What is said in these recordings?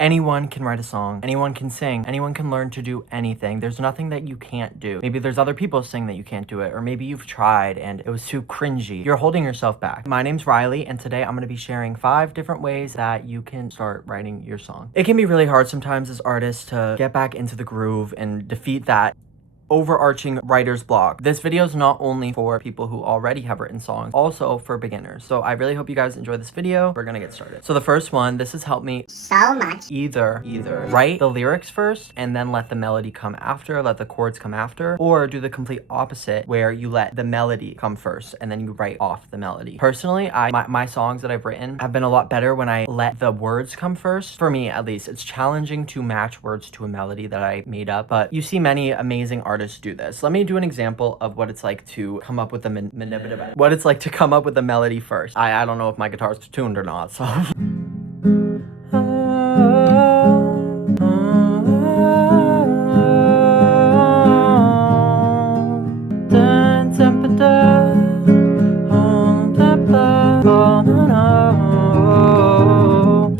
Anyone can write a song, anyone can sing, anyone can learn to do anything. There's nothing that you can't do. Maybe there's other people saying that you can't do it, or maybe you've tried and it was too cringy. You're holding yourself back. My name's Riley, and today I'm gonna be sharing 5 different ways that you can start writing your song. It can be really hard sometimes as artists to get back into the groove and defeat that overarching writer's block. This video is not only for people who already have written songs, also for beginners. So I really hope you guys enjoy this video. We're gonna get started. So the first one, this has helped me so much. Either write the lyrics first and then let the melody come after, let the chords come after, or do the complete opposite where you let the melody come first and then you write off the melody. Personally, my songs that I've written have been a lot better when I let the words come first. For me, at least, it's challenging to match words to a melody that I made up, but you see many amazing artists do this. Let me do an example of what it's like to come up with a melody first. I don't know if my guitar's tuned or not, so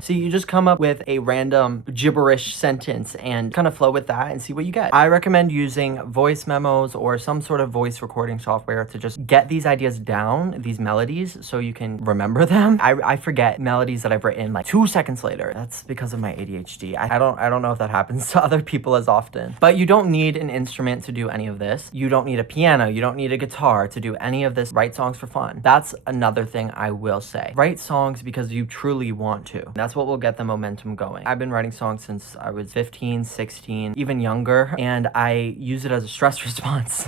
so you just come up with a random gibberish sentence and kind of flow with that and see what you get. I recommend using voice memos or some sort of voice recording software to just get these ideas down, these melodies, so you can remember them. I forget melodies that I've written like 2 seconds later. That's because of my ADHD. I don't know if that happens to other people as often. But you don't need an instrument to do any of this. You don't need a piano. You don't need a guitar to do any of this. Write songs for fun. That's another thing I will say. Write songs because you truly want to. That's what will get the momentum going. I've been writing songs since I was 15, 16, even younger, and I use it as a stress response.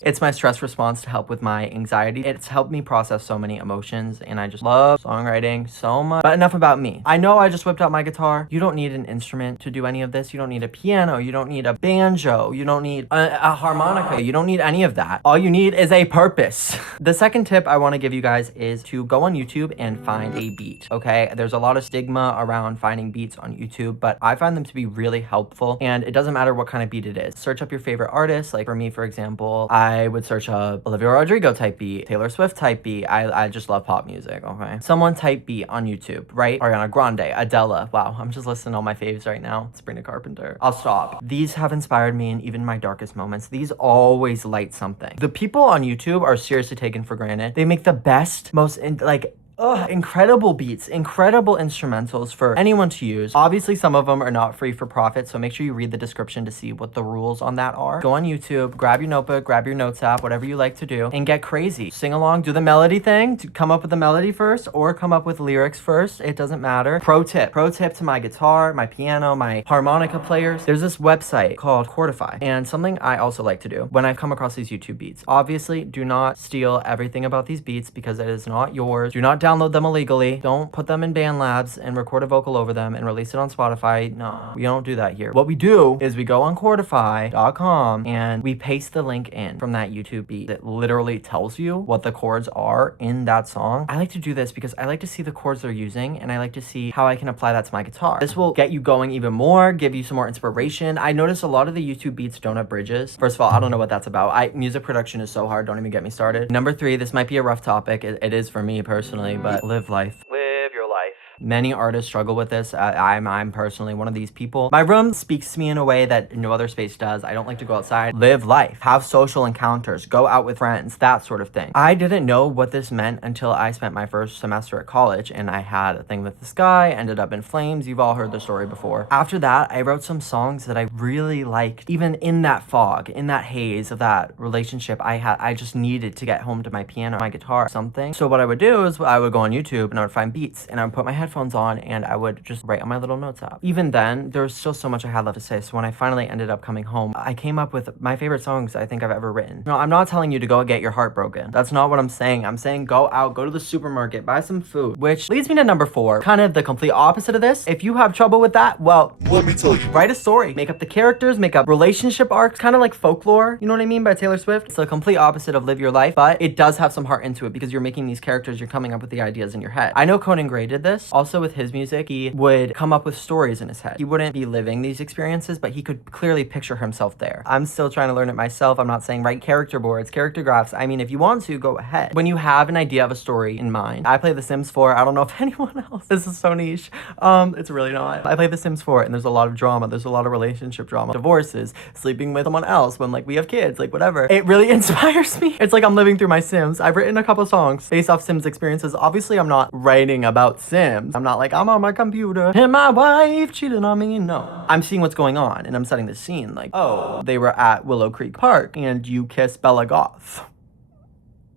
It's my stress response to help with my anxiety. It's helped me process so many emotions, and I just love songwriting so much. But enough about me. I know I just whipped out my guitar. You don't need an instrument to do any of this. You don't need a piano. You don't need a banjo. You don't need a harmonica. You don't need any of that. All you need is a purpose. The second tip I want to give you guys is to go on YouTube and find a beat, okay? There's a lot of stigma around finding beats on YouTube, but I find them to be really helpful, and it doesn't matter what kind of beat it is. Search up your favorite artist. Like for me, for example, I would search a Olivia Rodrigo type beat, Taylor Swift type beat. I just love pop music, okay? Someone type beat on YouTube, right? Ariana Grande, Adele. Wow, I'm just listing all my faves right now. Sabrina Carpenter. I'll stop. These have inspired me in even my darkest moments. These always light something. The people on YouTube are seriously taken for granted. They make the best, most incredible beats, incredible instrumentals for anyone to use. Obviously, some of them are not free for profit, so make sure you read the description to see what the rules on that are. Go on YouTube, grab your notebook, grab your notes app, whatever you like to do, and get crazy. Sing along, do the melody thing, to come up with the melody first, or come up with lyrics first. It doesn't matter. Pro tip to my guitar, my piano, my harmonica players. There's this website called Chordify, and something I also like to do when I've come across these YouTube beats. Obviously, do not steal everything about these beats because it is not yours. Do not download them illegally. Don't put them in BandLabs and record a vocal over them and release it on Spotify. No, we don't do that here. What we do is we go on chordify.com and we paste the link in from that YouTube beat that literally tells you what the chords are in that song. I like to do this because I like to see the chords they're using, and I like to see how I can apply that to my guitar. This will get you going even more, give you some more inspiration. I notice a lot of the YouTube beats don't have bridges. First of all, I don't know what that's about. Music production is so hard. Don't even get me started. Number 3, this might be a rough topic. It is for me personally, but live life. Live your life. Many artists struggle with this. I'm personally one of these people. My room speaks to me in a way that no other space does. I don't like to go outside. Live life. Have social encounters. Go out with friends. That sort of thing. I didn't know what this meant until I spent my first semester at college, and I had a thing with this guy, ended up in flames. You've all heard the story before. After that, I wrote some songs that I really liked. Even in that fog, in that haze of that relationship I just needed to get home to my piano, my guitar, something. So what I would do is I would go on YouTube and I would find beats, and I would put my headphones on and I would just write on my little notes app. Even then, there was still so much I had left to say. So when I finally ended up coming home, I came up with my favorite songs I think I've ever written. No, I'm not telling you to go get your heart broken. That's not what I'm saying. I'm saying go out, go to the supermarket, buy some food, which leads me to number 4, kind of the complete opposite of this. If you have trouble with that, well, let me tell you. Write a story. Make up the characters, make up relationship arcs, kind of like Folklore, you know what I mean, by Taylor Swift. It's the complete opposite of Live Your Life, but it does have some heart into it because you're making these characters, you're coming up with the ideas in your head. I know Conan Gray did this. Also with his music, he would come up with stories in his head. He wouldn't be living these experiences, but he could clearly picture himself there. I'm still trying to learn it myself. I'm not saying write character boards, character graphs. I mean, if you want to, go ahead. When you have an idea of a story in mind, I play The Sims 4. I don't know if anyone else, this is so niche. It's really not. I play The Sims 4 and there's a lot of drama. There's a lot of relationship drama, divorces, sleeping with someone else when like we have kids, like whatever. It really inspires me. It's like I'm living through my Sims. I've written a couple songs based off Sims experiences. Obviously, I'm not writing about Sims. I'm not like, I'm on my computer and my wife cheated on me. No. I'm seeing what's going on and I'm setting the scene. Like, oh, they were at Willow Creek Park and you kissed Bella Goth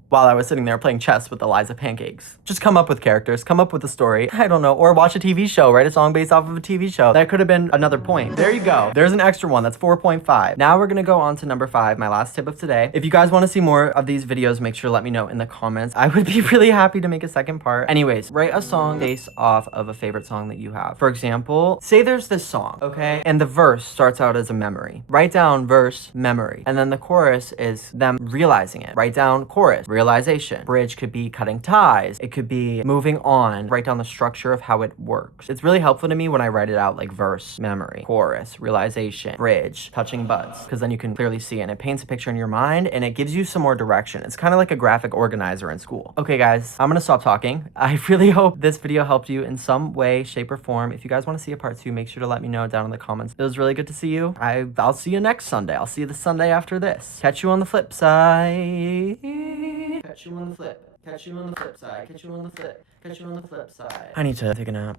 while I was sitting there playing chess with Eliza Pancakes. Just come up with characters, come up with a story, I don't know, or watch a TV show, write a song based off of a TV show. That could have been another point. There you go. There's an extra one, that's 4.5. Now we're gonna go on to number 5, my last tip of today. If you guys wanna see more of these videos, make sure to let me know in the comments. I would be really happy to make a second part. Anyways, write a song based off of a favorite song that you have. For example, say there's this song, okay? And the verse starts out as a memory. Write down verse, memory. And then the chorus is them realizing it. Write down chorus, realization. Bridge could be cutting ties. It could be moving on. Write down the structure of how it works. It's really helpful to me when I write it out like verse, memory, chorus, realization, bridge, touching butts, because then you can clearly see it and it paints a picture in your mind and it gives you some more direction. It's kind of like a graphic organizer in school. Okay guys, I'm gonna stop talking. I really hope this video helped you in some way, shape, or form. If you guys want to see a part 2, make sure to let me know down in the comments. It was really good to see you. I'll see you next Sunday. I'll see you the Sunday after this. Catch you on the flip side. Catch you on the flip. Catch you on the flip side. Catch you on the flip. Catch you on the flip side. I need to take a nap.